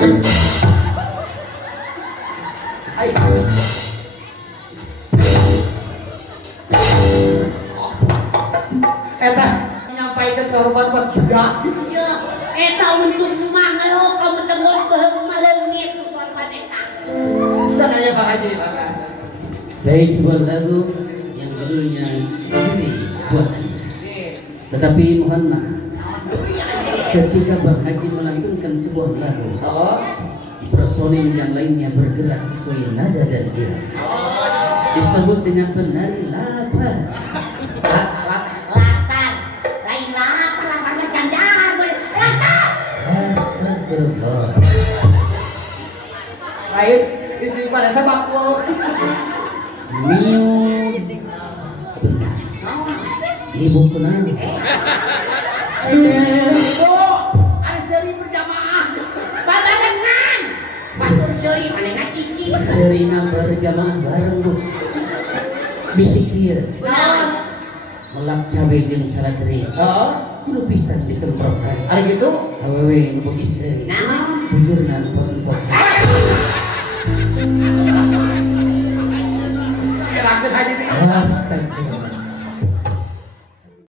Ayo. Eta nyampaikan sorban buat beras. Ya, eta untuk mangelok kamu tengok malengit tu sorban eta. Sananya Pak Haji, makasih. Baik, sebuah lagu yang judulnya Ciri Buat Anda. Tetapi mohon maaf, ketika Bang Haji melantunkan sebuah lagu, Oh, personil yang lainnya bergerak sesuai nada dan irama. Disebut dengan penari lapar. Latar, lain lapar, lapar bercandaan, latar. Astagfirullah. lain istri pada sabakul. Mius. Sebentar. Ibu kenal. Ibu, ada seri berjamaah. Babarengan. Batur suri manehna cici. Serina berjamaah bareng bu. Bisik dia. Melak cabai jeung salatri. Oh, Kudu pisan disemprotkan. ada gitu? Awewe nu bogi seri. Naon? Bujurna pon-pon. Kerakin Haji itu. Astagfirullah.